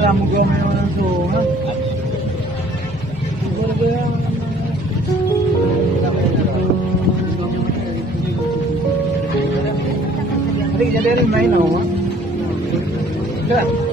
alam mo kung may mga sunga. Siguro ba yung Jadi rin may no. Kaya